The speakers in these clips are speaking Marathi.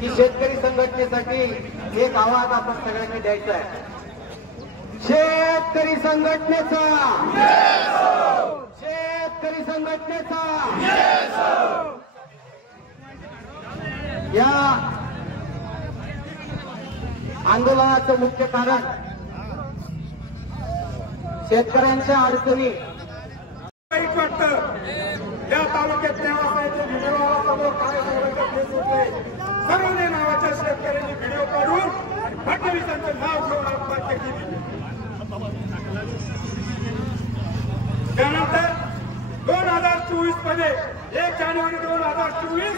की शेतकरी संघटनेसाठी एक आवाज आपण सगळ्यांनी द्यायचा आहे। शेतकरी संघटनेचा, शेतकरी संघटनेचा या आंदोलनाचं मुख्य कारण शेतकऱ्यांच्या अडचणी या तालुक्यात समोर काय सर्वने नावाच्या शेतकऱ्यांनी व्हिडिओ काढून फडणवीसांचं नाव घेऊन आत्महत्या केली। त्यानंतर 2024 मध्ये 1 जानेवारी 2024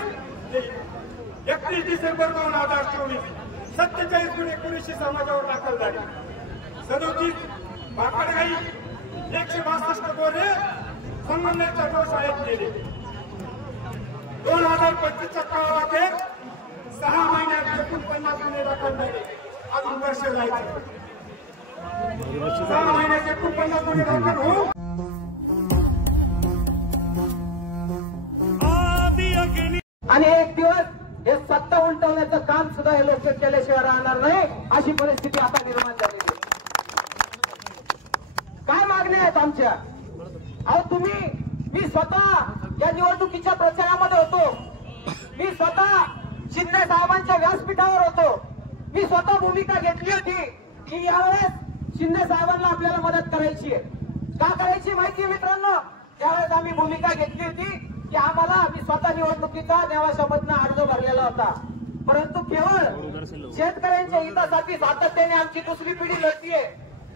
31 डिसेंबर 2024 47 गुन्हे 19 समाजावर दाखल झाले। 37 भाकडगाई 162 गुन्हे समन्वयाचा दोष आहेत केले। 2025 च्या काळामध्ये 6 महिन्यात 49 गुन्हे दाखल झाले। अजून वर्ष जायचं 6 महिन्यात 49 गुन्हे दाखल होऊन आणि एक दिवस हे सत्ता उलटवण्याचं काम सुद्धा हे लोक केल्याशिवाय राहणार नाही अशी परिस्थिती आता निर्माण झालेली आहे। काय मागण्या आहेत आमच्या? अहो तुम्ही, मी स्वतः या निवडणुकीच्या प्रचारामध्ये होतो, मी स्वतः शिंदे साहेबांच्या व्यासपीठावर होतो, मी स्वतः भूमिका घेतली होती की यावेळेस शिंदे साहेबांना आपल्याला मदत करायची आहे। का करायची माहिती आहे मित्रांनो? त्यावेळेस आम्ही भूमिका घेतली होती की आम्हाला, मी स्वतः निवडणुकीचा नेवाशामधनं अर्ज भरलेला होता, परंतु केवळ शेतकऱ्यांच्या हितासाठी सातत्याने आमची दुसरी पिढी लढतीये।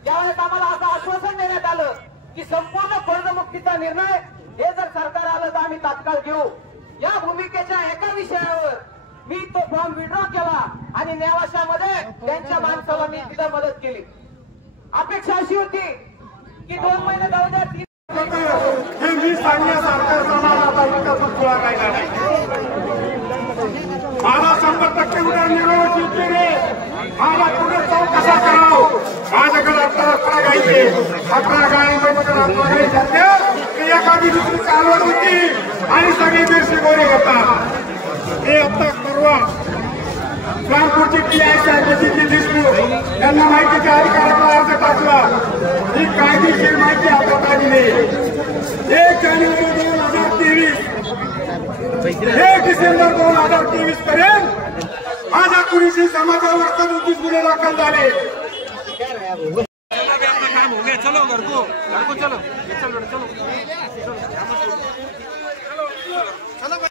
त्यावेळेस आम्हाला असं आश्वासन देण्यात आलं की संपूर्ण कर्जमुक्तीचा निर्णय हे जर सरकार आलं तर आम्ही तात्काळ घेऊ। या भूमिकेच्या एका विषयावर मी तो फॉर्म विड्रॉ केला आणि नेवाशामध्ये त्यांच्या माणसाला मी तिथं मदत केली। अपेक्षा अशी होती की 2 महिने जाऊ द्या, हे मी सांगण्यासारखं समान आता विकास गोळा राहिला नाही। माझा 100% उद्या निरोप येते रे, माझा पुढे चौक कसा करावं, माझ्याकडे 11 गायचे 11 गायींच्या एखादी दुसरी चालवत होती आणि सगळे देशी गोरे घेतात। हे आता परवा कानपूरची PI देशमुख यांना माहितीच्या अधिकाराचा अर्ज टाकला। ही कायदेशीर माहिती हातात आली नाही। 1 जानेवारी 2023 1 डिसेंबर 2023 पर्यंत माझ्या कुणीशी समाजावर 37 गुन्हे दाखल झाले। काम हो गया, चलो घर को चलो, चलो चलो।